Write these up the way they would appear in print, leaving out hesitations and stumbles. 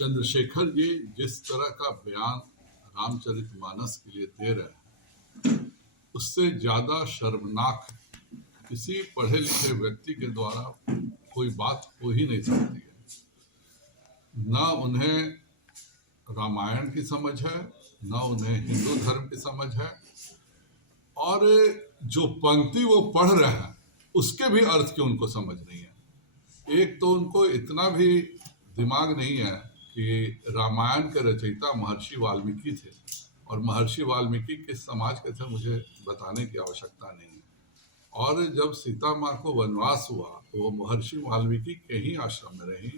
चंद्रशेखर जी जिस तरह का बयान रामचरितमानस के लिए दे रहे हैं, उससे ज्यादा शर्मनाक किसी पढ़े लिखे व्यक्ति के द्वारा कोई बात हो ही नहीं सकती है। न उन्हें रामायण की समझ है, न उन्हें हिंदू धर्म की समझ है, और जो पंक्ति वो पढ़ रहे हैं उसके भी अर्थ की उनको समझ नहीं है। एक तो उनको इतना भी दिमाग नहीं है कि रामायण के रचयिता महर्षि वाल्मीकि थे, और महर्षि वाल्मीकि किस समाज के थे मुझे बताने की आवश्यकता नहीं है। और जब सीता माँ को वनवास हुआ तो वो महर्षि वाल्मीकि के ही आश्रम में रही,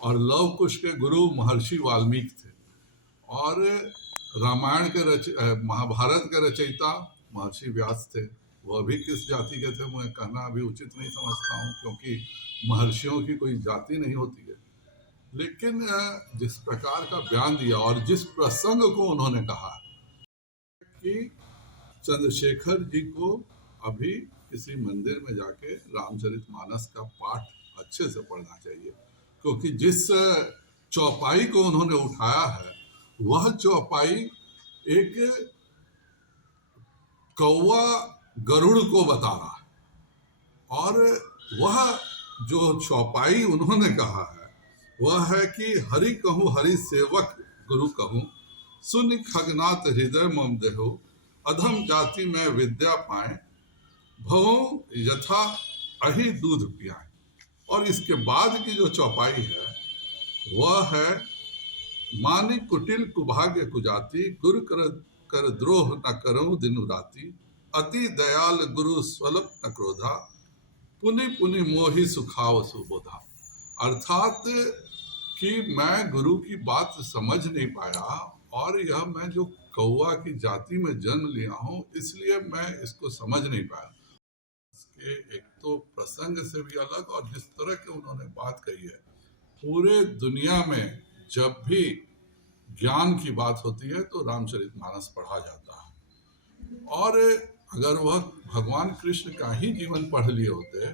और लव कुश के गुरु महर्षि वाल्मीकि थे, और रामायण के महाभारत के रचयिता महर्षि व्यास थे। वह भी किस जाति के थे मैं कहना अभी उचित नहीं समझता हूँ, क्योंकि महर्षियों की कोई जाति नहीं होती है। लेकिन जिस प्रकार का बयान दिया और जिस प्रसंग को उन्होंने कहा कि चंद्रशेखर जी को अभी किसी मंदिर में जाके रामचरितमानस का पाठ अच्छे से पढ़ना चाहिए, क्योंकि जिस चौपाई को उन्होंने उठाया है वह चौपाई एक कौवा गरुड़ को बता रहा है, और वह जो चौपाई उन्होंने कहा है वह है कि हरि कहूँ हरि सेवक गुरु कहूँ, सुन खगनाथ हृदय मम देहो, अधम जाति में विद्या पाए, भवों यथा अहि दूध पियाए। और इसके बाद की जो चौपाई है वह है मानि कुटिल कुभाग्य कुजाति, गुरु कर द्रोह न करूं दिनु राति, अति दयाल गुरु स्वल्प न क्रोधा, पुनि पुनि मोहि सुखाव सुबोधा। अर्थात कि मैं गुरु की बात समझ नहीं पाया, और यह मैं जो कौवा की जाति में जन्म लिया हूँ इसलिए मैं इसको समझ नहीं पाया। इसके एक तो प्रसंग से भी अलग, और जिस तरह के उन्होंने बात कही है, पूरे दुनिया में जब भी ज्ञान की बात होती है तो रामचरितमानस पढ़ा जाता है। और अगर वह भगवान कृष्ण का ही जीवन पढ़ लिए होते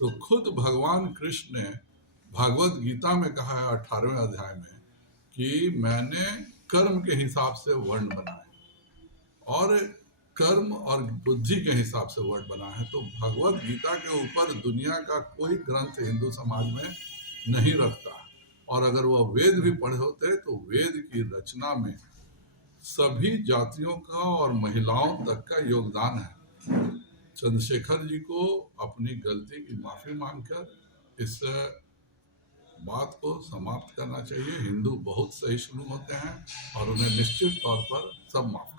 तो खुद भगवान कृष्ण ने भागवत गीता में कहा है 18वें अध्याय में कि मैंने कर्म के हिसाब से वर्ण बनाए, और कर्म और बुद्धि के हिसाब से वर्ण बना है। तो भगवत गीता के ऊपर दुनिया का कोई ग्रंथ हिंदू समाज में नहीं रखता, और अगर वह वेद भी पढ़े होते तो वेद की रचना में सभी जातियों का और महिलाओं तक का योगदान है। चंद्रशेखर जी को अपनी गलती की माफी मांगकर इस बात को समाप्त करना चाहिए। हिंदू बहुत सहिष्णु होते हैं और उन्हें निश्चित तौर पर सब माफ